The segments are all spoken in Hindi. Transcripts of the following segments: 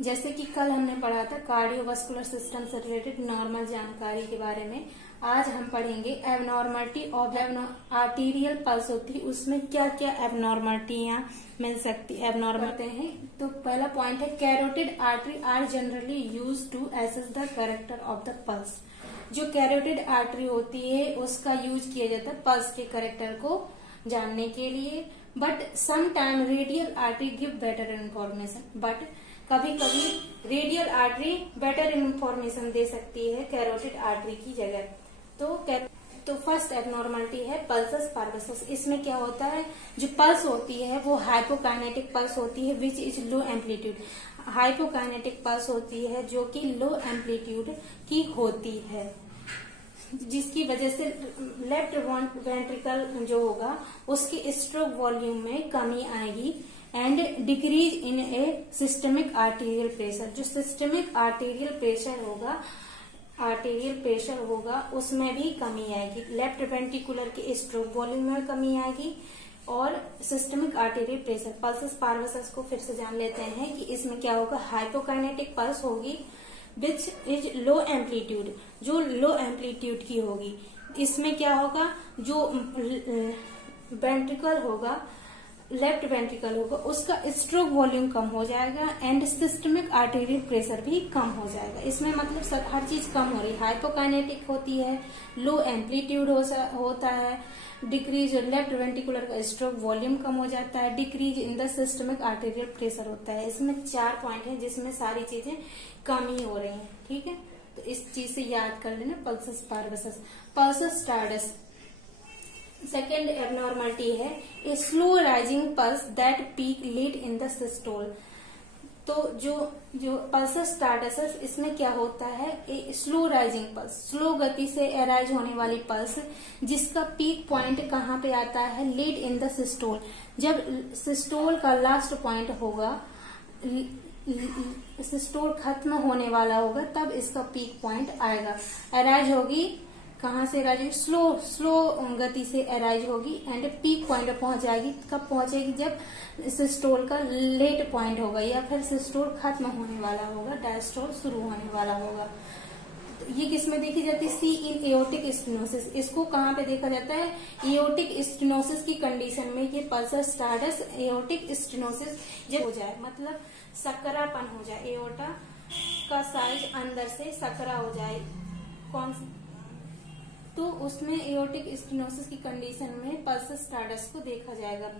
जैसे कि कल हमने पढ़ा था कार्डियोवास्कुलर सिस्टम से रिलेटेड नॉर्मल जानकारी के बारे में, आज हम पढ़ेंगे एबनॉर्मलिटी ऑफ आर्टीरियल पल्स होती है, उसमें क्या क्या एबनॉर्मलिटियां मिल सकती एबनॉर्मल हैं। तो पहला पॉइंट है carotid artery are generally use to assess the character of the pulse. जो कैरोटिड आर्टरी होती है उसका यूज किया जाता है पल्स के कैरेक्टर को जानने के लिए, but some time radial artery give better information. But कभी कभी रेडियल आर्टरी बेटर इन्फॉर्मेशन दे सकती है कैरोटिड आर्टरी की जगह। तो फर्स्ट एबनॉर्मलिटी है पल्सस पार्वसस। इसमें क्या होता है, जो पल्स होती है वो हाइपोकाइनेटिक पल्स होती है which is low amplitude. Hypokinetic pulse होती है जो कि लो एम्पलीट्यूड की होती है, जिसकी वजह से लेफ्ट वेंट्रिकल जो होगा उसके स्ट्रोक वॉल्यूम में कमी आएगी and decrease in A systemic arterial pressure. जो सिस्टमिक आर्टेरियल प्रेशर होगा उसमें भी कमी आएगी। लेफ्ट वेंट्रिकुलर के स्ट्रोक वॉल्यूम में कमी आएगी और सिस्टमिक आर्टेरियल प्रेशर। पल्सस पार्वसस को फिर से जान लेते हैं कि इसमें क्या होगा, हाइपोकाइनेटिक पल्स होगी विच इज लो एम्पलीट्यूड, जो लो एम्पलीट्यूड की होगी। इसमें क्या होगा, जो वेंट्रिकल होगा लेफ्ट वेंट्रिकल होगा उसका स्ट्रोक वॉल्यूम कम हो जाएगा एंड सिस्टमिक आर्टेरियल प्रेशर भी कम हो जाएगा। इसमें मतलब हर चीज कम हो रही है। हाइपोकाइनेटिक होती है, लो एम्पलीट्यूड होता है, डिक्रीज लेफ्ट वेंट्रिकुलर का स्ट्रोक वॉल्यूम कम हो जाता है, decrease in the systemic arterial pressure होता है। इसमें 4 पॉइंट है जिसमें सारी चीजें कम ही हो रही है। ठीक है, तो इस चीज से याद कर लेना pulsus parvus. Pulsus tardus second abnormality है a slow rising pulse that peak late in the systole. तो जो पल्सस टार्डसस इसमें क्या होता है, a slow rising pulse, slow गति से एराइज होने वाली पल्स जिसका पीक पॉइंट कहाँ पे आता है, लेट इन द सिस्टोल। जब सिस्टोल का लास्ट पॉइंट होगा, सिस्टोल खत्म होने वाला होगा तब इसका पीक पॉइंट आएगा। एराइज होगी कहाँ से एराइज होगी, स्लो गति से एराइज होगी एंड पीक पॉइंट पर पहुंच जाएगी। कब पहुंचेगी, जब सिस्टोल का लेट पॉइंट होगा या फिर सिस्टोल खत्म होने वाला होगा, डायस्टोल शुरू होने वाला होगा। तो ये किस में देखी जाती है, सी इन एओर्टिक स्टेनोसिस। इसको कहाँ पे देखा जाता है, एओर्टिक स्टेनोसिस की कंडीशन में ये पल्सस टार्डस एओर्टिक स्टेनोसिस जब हो जाए, मतलब सकरापन हो जाए, एओर्टा का साइज अंदर से सकरा हो जाए, तो उसमें एओर्टिक स्टेनोसिस की कंडीशन में पल्सस टार्डस को देखा जाएगा।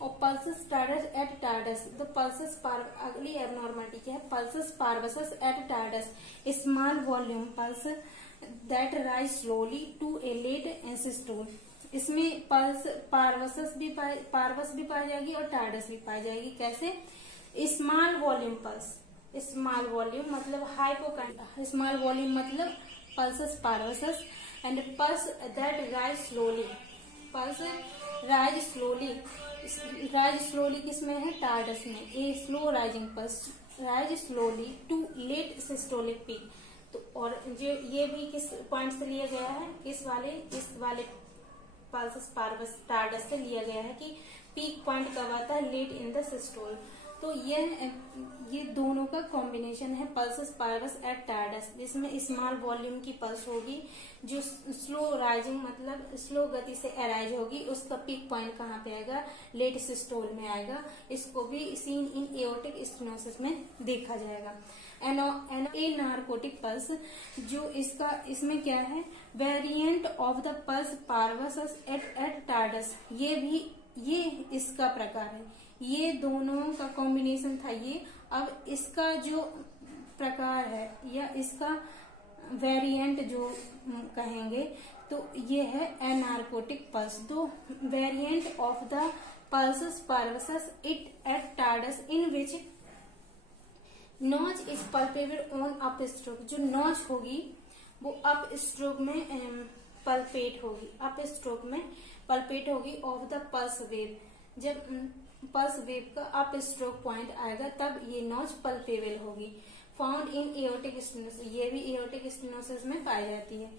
और पल्सस टार्डस एट टार्डस, तो अगली एबनॉर्मलिटी क्या है, pulsus parvus et tardus small volume pulse that rise slowly to a late in systole. इसमें पल्स पार्वस भी पाई जाएगी और टार्डस भी पाई जाएगी। कैसे, small volume pulse, small volume मतलब स्मॉल वॉल्यूम मतलब pulsus parvus and pulse that rise slowly, pulse rise slowly किसमें है, टार्डस में। A slow rising pulse rise slowly to late systolic peak. तो और जो ये भी किस पॉइंट से लिया गया है, इस वाले पल्सस पार्वस टार्डस से लिया गया है कि पीक पॉइंट कब आता है, लेट इन द सिस्टोल। तो ये दोनों का कॉम्बिनेशन है पल्सस पार्वस एट टार्डस, जिसमें स्मॉल वॉल्यूम की पल्स होगी जो स्लो राइजिंग मतलब स्लो गति से एराइज होगी, उसका पीक पॉइंट कहाँ पे आएगा, लेट सिस्टोल में आएगा। इसको भी सीन इन एओर्टिक स्टेनोसिस में देखा जाएगा। ए नार्कोटिक पल्स, जो इसमें क्या है, variant of the pulse parvus et tardus, ये इसका प्रकार है। ये दोनों का कॉम्बिनेशन था ये। अब इसका जो प्रकार है या इसका वेरिएंट जो कहेंगे तो ये है एनार्कोटिक पल्स। तो variant of the pulsus parvus et tardus in which notch is palpable on upstroke. जो नॉच होगी वो अप स्ट्रोक में पल्पेट होगी, अप स्ट्रोक में पल्पेट होगी ऑफ द पल्स वेव। जब पल्स वेव का अप स्ट्रोक पॉइंट आएगा तब ये नॉच पल्पेबल होगी। फाउंड इन एओर्टिक स्टेनोसिस, ये भी एओर्टिक स्टेनोसिस में पाई जाती है।